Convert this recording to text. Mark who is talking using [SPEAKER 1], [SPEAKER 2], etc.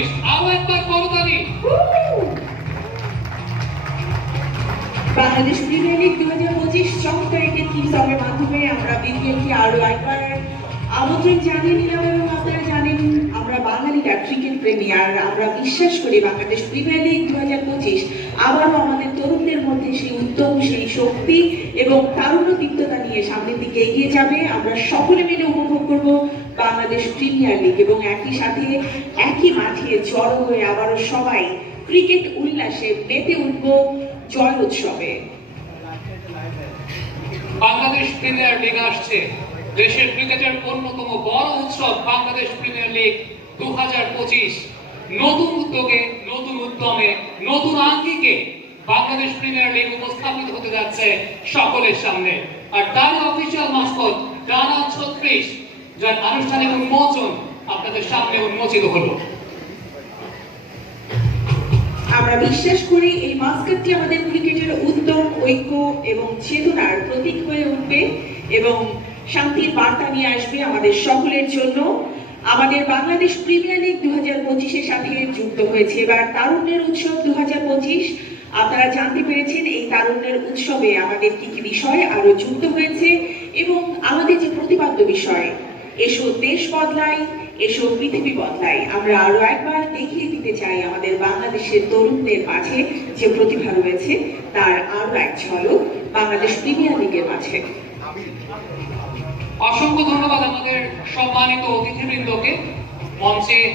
[SPEAKER 1] পঁচিশ আরও একবার করতালি
[SPEAKER 2] বাংলাদেশ প্রিমিয়ার লিগ দু হাজার পঁচিশ চমৎকার একটি থিম মাধ্যমে আমরা বিপিএলকে আরও একবার আমন্ত্রণ জানিয়ে নিলাম এবং আপনারা জানেন, আমরা বাঙালিরা ক্রিকেট প্রেমী আর আমরা বিশ্বাস করি বাংলাদেশ প্রিমিয়ার লিগ দু হাজার পঁচিশ আবারও আমাদের উদ্যম সেই শক্তি এবং তারুণ্য দীপ্ততা নিয়ে সামনের দিকে এগিয়ে যাবে। আমরা সকলে মিলে উপভোগ করব বাংলাদেশ প্রিমিয়ার লিগ এবং একই সাথে একই মাঠে জড়ো হয়ে আবারও সবাই ক্রিকেট উল্লাসে মেতে উঠব জয় উৎসবে।
[SPEAKER 1] বাংলাদেশ প্রিমিয়ার লিগ আসছে। দেশের ক্রিকেটের অন্যতম বড় উৎসব বাংলাদেশ প্রিমিয়ার লিগ দু নতুন উদ্যোগে, নতুন উদ্যমে, নতুন আঙ্গিকে বাংলাদেশ প্রিমিয়ার লিগ উপস্থাপিত হতে যাচ্ছে সকলের সামনে। আর তার অফিসিয়াল মাস্কট টানা ছত্রিশ, যার আনুষ্ঠানিক উন্মোচন আপনাদের সামনে উন্মোচিত হলো।
[SPEAKER 2] আমরা বিশ্বাস করি এই মাস্কটটি আমাদের ক্রিকেটের উদ্যম ঐক্য এবং চেতনার প্রতীক হয়ে উঠবে এবং শান্তির বার্তা নিয়ে আসবে আমাদের সকলের জন্য। আমাদের বাংলাদেশ প্রিমিয়ার লিগ দু হাজার পঁচিশের সাথে যুক্ত হয়েছে। এবার তারুণ্যের উৎসব দু হাজার পঁচিশ। আপনারা জানতে পেরেছেন এই তারুণ্যের উৎসবে আমাদের কি কি বিষয় আরও যুক্ত হয়েছে এবং আমাদের যে প্রতিপাদ্য বিষয়, এসো দেশ বদলাই, এসো পৃথিবী বদলাই। আমরা আরও একবার দেখিয়ে দিতে চাই আমাদের বাংলাদেশের তরুণদের মাঝে যে প্রতিভা রয়েছে, তার আরও এক ঝলক বাংলাদেশ প্রিমিয়ার লিগের মাঝে।
[SPEAKER 1] অসংখ্য ধন্যবাদ আমাদের সম্মানিত অতিথিবৃন্দকে। মঞ্চে